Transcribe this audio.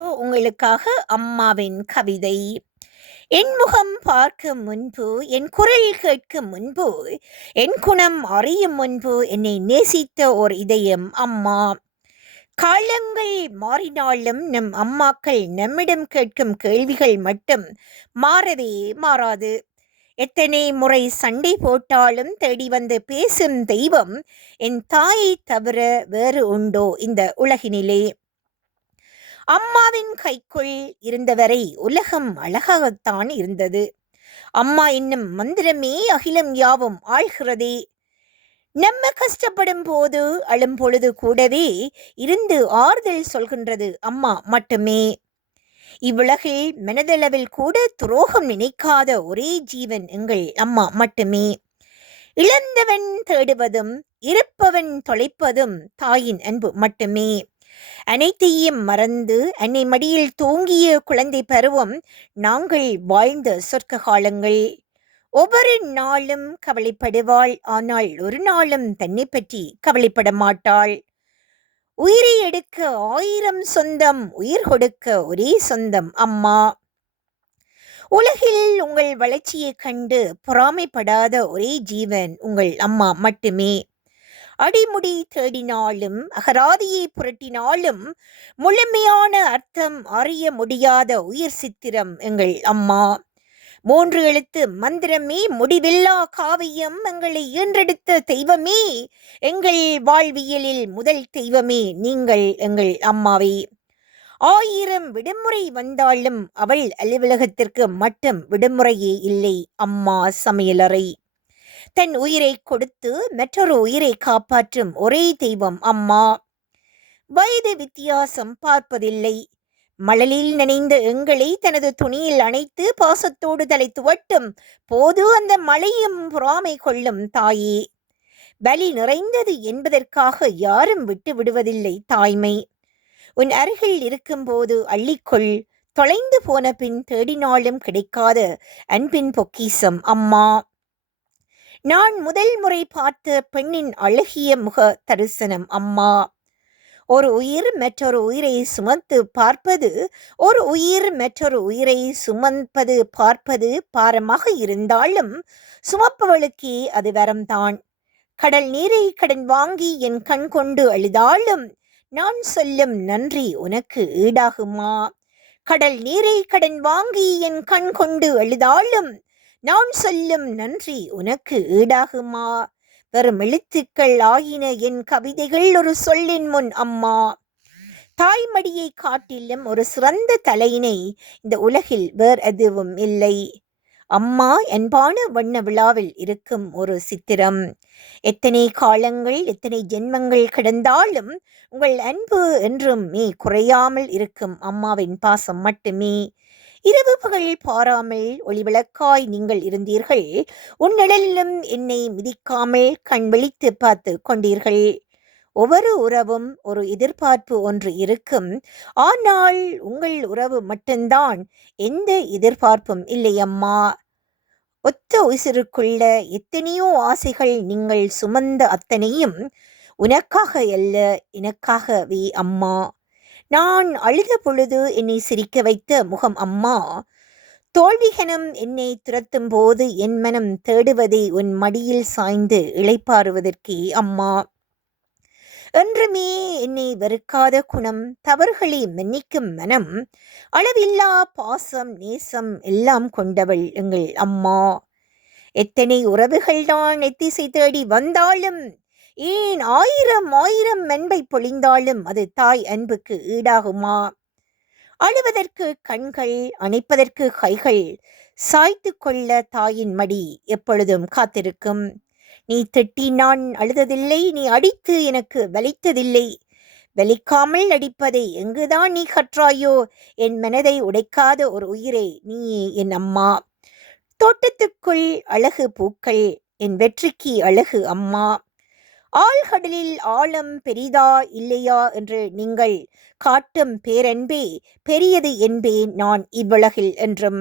உங்களுக்காக அம்மாவின் கவிதை. என் முகம் பார்க்கும் முன்பு, என் குரல் கேட்கும் முன்பு, என் குணம் அறியும் முன்பு என்னை நேசித்த ஓர் இதயம் அம்மா. காலங்கள் மாறினாலும் நம் அம்மாக்கள் நம்மிடம் கேட்கும் கேள்விகள் மட்டும் மாறவே மாறாது. எத்தனை முறை சண்டை போட்டாலும் தேடி வந்து பேசும் தெய்வம் என் தாயை தவிர வேறு உண்டோ இந்த உலகினிலே? அம்மாவின் கைக்குள் இருந்தவரை உலகம் அழகாகத்தான் இருந்தது. அம்மா என்னும் மந்திரமே அகிலம் யாவும் ஆள்கிறதே. நம்ம கஷ்டப்படும் போது அழும் பொழுது கூடவே இருந்து ஆறுதல் சொல்கின்றது அம்மா மட்டுமே. இவ்வுலகில் மனதளவில் கூட துரோகம் நினைக்காத ஒரே ஜீவன் எங்கள் அம்மா மட்டுமே. இழந்தவன் தேடுவதும் இருப்பவன் தொலைப்பதும் தாயின் அன்பு மட்டுமே. அனைத்தையும் மறந்து அன்னை மடியில் தூங்கிய குழந்தை பருவம் நாங்கள் வாழ்ந்த சொர்க்க காலங்கள். ஒவ்வொரு நாளும் கவலைப்படுவாள், ஆனால் ஒரு நாளும் தன்னை பற்றி கவலைப்பட மாட்டாள். உயிரை எடுக்க 1000 சொந்தம், உயிர் கொடுக்க ஒரே சொந்தம் அம்மா. உலகில் உங்கள் வளர்ச்சியை கண்டு பொறாமைப்படாத ஒரே ஜீவன் உங்கள் அம்மா மட்டுமே. அடிமுடி தேடினாலும் அகராதியை புரட்டினாலும் முழுமையான அர்த்தம் அறிய முடியாத உயிர் சித்திரம் எங்கள் அம்மா. 3 எழுத்து மந்திரமே, முடிவில்லா காவியம், எங்களை ஈன்றெடுத்த தெய்வமே, எங்கள் வாழ்வியலில் முதல் தெய்வமே நீங்கள் எங்கள் அம்மாவே. 1000 விடுமுறை வந்தாலும் அவள் அலுவலகத்திற்கு மட்டும் விடுமுறையே இல்லை. அம்மா சமையலறை. தன் உயிரை கொடுத்து மற்றொரு உயிரை காப்பாற்றும் ஒரே தெய்வம் அம்மா. வயது வித்தியாசம் பார்ப்பதில்லை. மழலில் நனைந்த எங்களை தனது துணியில் அணைத்து பாசத்தோடு தலை துவட்டும் போது அந்த மழையும் பொறாமை கொள்ளும் தாயே. பலி நிறைந்தது என்பதற்காக யாரும் விட்டு விடுவதில்லை தாய்மை. உன் அருகில் இருக்கும்போது அள்ளிக்கொள், தொலைந்து போன பின் தேடினாலும் கிடைக்காத அன்பின் பொக்கிசம் அம்மா. நான் முதல் முறை பார்த்த பெண்ணின் அழகிய முக தரிசனம் அம்மா. ஒரு உயிர் மற்றொரு உயிரை சுமந்து பார்ப்பது, ஒரு உயிர் மற்றொரு உயிரை சுமப்பது பார்ப்பது பாரமாக இருந்தாலும் சுமப்பவளுக்கே அது வரம்தான். கடல் நீரை கடன் வாங்கி என் கண் கொண்டு அழுதாலும் நான் சொல்லும் நன்றி உனக்கு ஈடாகுமா? கடல் நீரை கடன் வாங்கி என் கண் கொண்டு அழுதாலும் நான் சொல்லும் நன்றி உனக்கு ஈடாகுமா? வெறும் எழுத்துக்கள் ஆயின என் கவிதைகள் ஒரு சொல்லின் முன் அம்மா. தாய்மடியை காட்டிலும் ஒரு சிறந்த தலையினை இந்த உலகில் வேறு எதுவும் இல்லை. அம்மா அன்பான வண்ண விழாவில் இருக்கும் ஒரு சித்திரம். எத்தனை காலங்கள் எத்தனை ஜென்மங்கள் கிடந்தாலும் உங்கள் அன்பு என்றும் குறையாமல் இருக்கும் அம்மாவின் பாசம் மட்டுமே. இரவு பகல் பாராமல் ஒளிவிளக்காய் நீங்கள் இருந்தீர்கள். உன் நிழலிலும் என்னை மிதிக்காமல் கண் விழித்து பார்த்து கொண்டீர்கள். ஒவ்வொரு உறவும் ஒரு எதிர்பார்ப்பு ஒன்று இருக்கும். ஆனால் உங்கள் உறவு மட்டும்தான் எந்த எதிர்பார்ப்பும் இல்லையம்மா. ஒத்த உசிருக்குள்ள எத்தனையோ ஆசைகள் நீங்கள் சுமந்த அத்தனையும் உனக்காக அல்ல, எனக்காகவே அம்மா. நான் அழுத பொழுது என்னை சிரிக்க வைத்த முகம் அம்மா. தோல்விகனம் என்னை துரத்தும் போது என் மனம் தேடுவதை உன் மடியில் சாய்ந்து இளைப்பாறுவதற்கே அம்மா. என்றுமே என்னை வெறுக்காத குணம், தவறுகளை மன்னிக்கும் மனம், அளவில்லா பாசம் நேசம் எல்லாம் கொண்டவள் எங்கள் அம்மா. எத்தனை உறவுகள் தான் எத்திசை தேடி வந்தாலும், ஏன் 1000 அன்பை பொழிந்தாலும் அது தாய் அன்புக்கு ஈடாகுமா? அழுவதற்கு கண்கள், அணைப்பதற்கு கைகள், சாய்த்து கொள்ள தாயின் மடி எப்பொழுதும் காத்திருக்கும். நீ திட்டி நான் அழுததில்லை, நீ அடித்து எனக்கு வலித்ததில்லை. வலிக்காமல் நடிப்பதை எங்குதான் நீ கற்றாயோ? என் மனதை உடைக்காத ஒரு உயிரே நீயே என் அம்மா. தோட்டத்துக்குள் அழகு பூக்கள், என் வெற்றிக்கு அழகு அம்மா. ஆழ்கடலில் ஆழம் பெரிதா இல்லையா என்று நீங்கள் காட்டும் பேரன்பே பெரியது என்பேன் நான் இவ்வுலகில் என்றும்.